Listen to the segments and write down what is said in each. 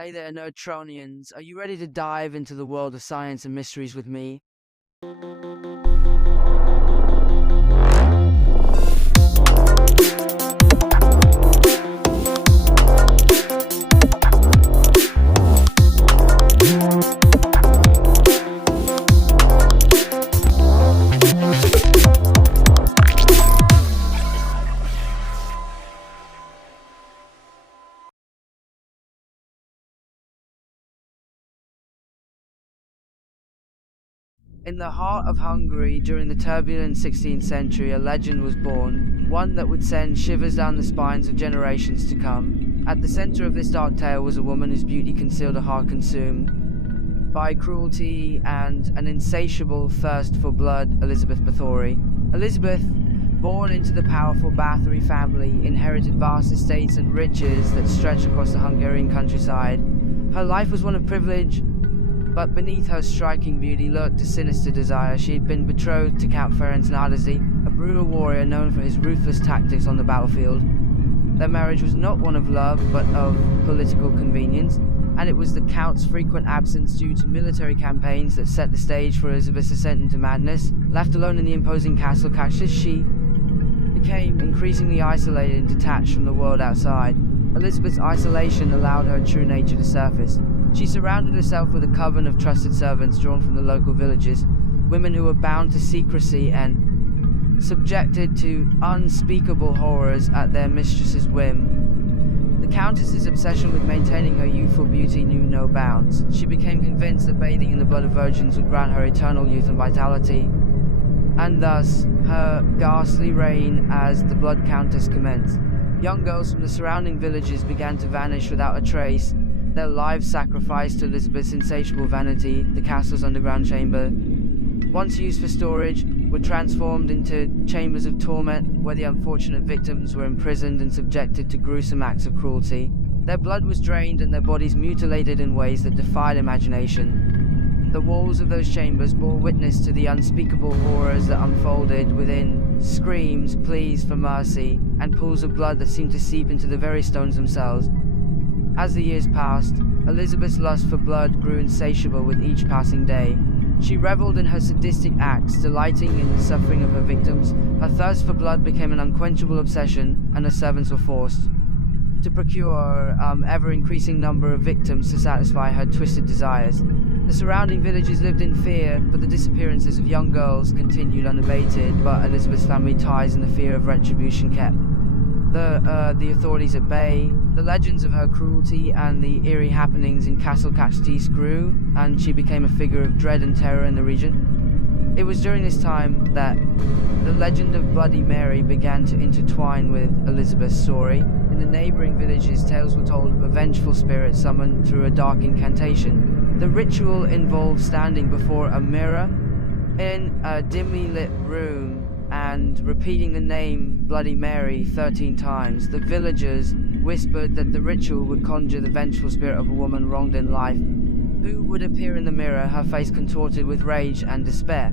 Hey there, Neutronians. Are you ready to dive into the world of science and mysteries with me? In the heart of Hungary during the turbulent 16th century, a legend was born, one that would send shivers down the spines of generations to come. At the center of this dark tale was a woman whose beauty concealed a heart consumed by cruelty and an insatiable thirst for blood, Elizabeth Bathory. Elizabeth, born into the powerful Bathory family, inherited vast estates and riches that stretched across the Hungarian countryside. Her life was one of privilege, but beneath her striking beauty lurked a sinister desire. She had been betrothed to Count Ferenc Nádasdy, a brutal warrior known for his ruthless tactics on the battlefield. Their marriage was not one of love, but of political convenience, and it was the Count's frequent absence due to military campaigns that set the stage for Elizabeth's ascent into madness. Left alone in the imposing castle Caxius, she became increasingly isolated and detached from the world outside. Elizabeth's isolation allowed her true nature to surface. She surrounded herself with a coven of trusted servants drawn from the local villages, women who were bound to secrecy and subjected to unspeakable horrors at their mistress's whim. The Countess's obsession with maintaining her youthful beauty knew no bounds. She became convinced that bathing in the blood of virgins would grant her eternal youth and vitality, and thus her ghastly reign as the Blood Countess commenced. Young girls from the surrounding villages began to vanish without a trace, their lives sacrificed to Elizabeth's insatiable vanity. The castle's underground chamber, once used for storage, were transformed into chambers of torment where the unfortunate victims were imprisoned and subjected to gruesome acts of cruelty. Their blood was drained and their bodies mutilated in ways that defied imagination. The walls of those chambers bore witness to the unspeakable horrors that unfolded within: screams, pleas for mercy, and pools of blood that seemed to seep into the very stones themselves. As the years passed, Elizabeth's lust for blood grew insatiable with each passing day. She reveled in her sadistic acts, delighting in the suffering of her victims. Her thirst for blood became an unquenchable obsession, and her servants were forced to procure ever-increasing number of victims to satisfy her twisted desires. The surrounding villages lived in fear, but the disappearances of young girls continued unabated, but Elizabeth's family ties and the fear of retribution kept the authorities at bay. The legends of her cruelty and the eerie happenings in Castle Caxtis grew, and she became a figure of dread and terror in the region. It was during this time that the legend of Bloody Mary began to intertwine with Elizabeth's story. In the neighboring villages, tales were told of a vengeful spirit summoned through a dark incantation. The ritual involved standing before a mirror in a dimly lit room and repeating the name Bloody Mary 13 times. The villagers whispered that the ritual would conjure the vengeful spirit of a woman wronged in life, who would appear in the mirror, her face contorted with rage and despair.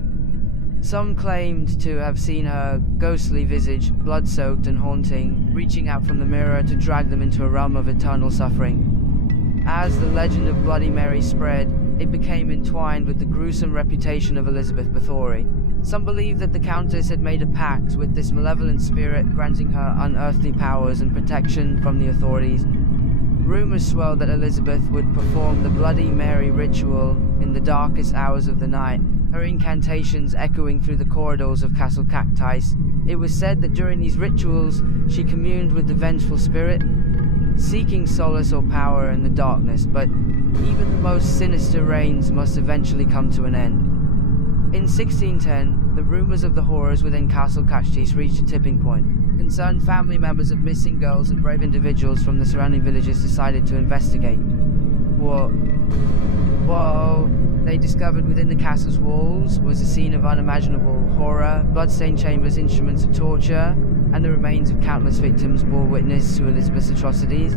Some claimed to have seen her ghostly visage, blood-soaked and haunting, reaching out from the mirror to drag them into a realm of eternal suffering. As the legend of Bloody Mary spread, it became entwined with the gruesome reputation of Elizabeth Bathory. Some believed that the Countess had made a pact with this malevolent spirit, granting her unearthly powers and protection from the authorities. Rumors swirled that Elizabeth would perform the Bloody Mary ritual in the darkest hours of the night, her incantations echoing through the corridors of Castle Cactis. It was said that during these rituals, she communed with the vengeful spirit, seeking solace or power in the darkness, but even the most sinister reigns must eventually come to an end. In 1610, the rumors of the horrors within Castle Caxtis reached a tipping point. Concerned family members of missing girls and brave individuals from the surrounding villages decided to investigate. What they discovered within the castle's walls was a scene of unimaginable horror. Bloodstained chambers, instruments of torture, and the remains of countless victims bore witness to Elizabeth's atrocities.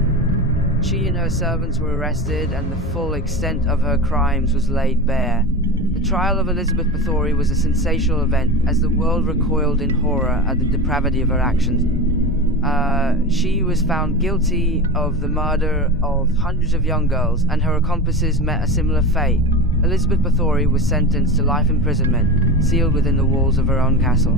She and her servants were arrested, and the full extent of her crimes was laid bare. The trial of Elizabeth Bathory was a sensational event as the world recoiled in horror at the depravity of her actions. She was found guilty of the murder of hundreds of young girls, and her accomplices met a similar fate. Elizabeth Bathory was sentenced to life imprisonment, sealed within the walls of her own castle.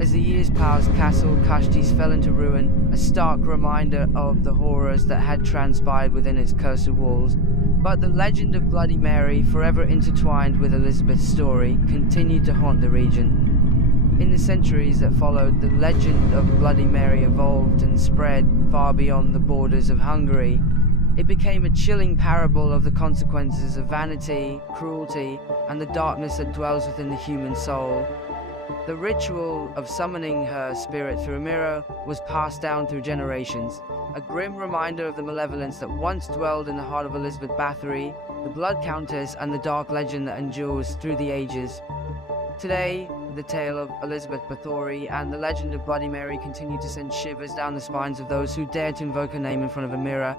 As the years passed, Castle Cashtis fell into ruin, a stark reminder of the horrors that had transpired within its cursed walls. But the legend of Bloody Mary, forever intertwined with Elizabeth's story, continued to haunt the region. In the centuries that followed, the legend of Bloody Mary evolved and spread far beyond the borders of Hungary. It became a chilling parable of the consequences of vanity, cruelty, and the darkness that dwells within the human soul. The ritual of summoning her spirit through a mirror was passed down through generations, a grim reminder of the malevolence that once dwelled in the heart of Elizabeth Bathory, the Blood Countess, and the dark legend that endures through the ages. Today, the tale of Elizabeth Bathory and the legend of Bloody Mary continue to send shivers down the spines of those who dare to invoke her name in front of a mirror.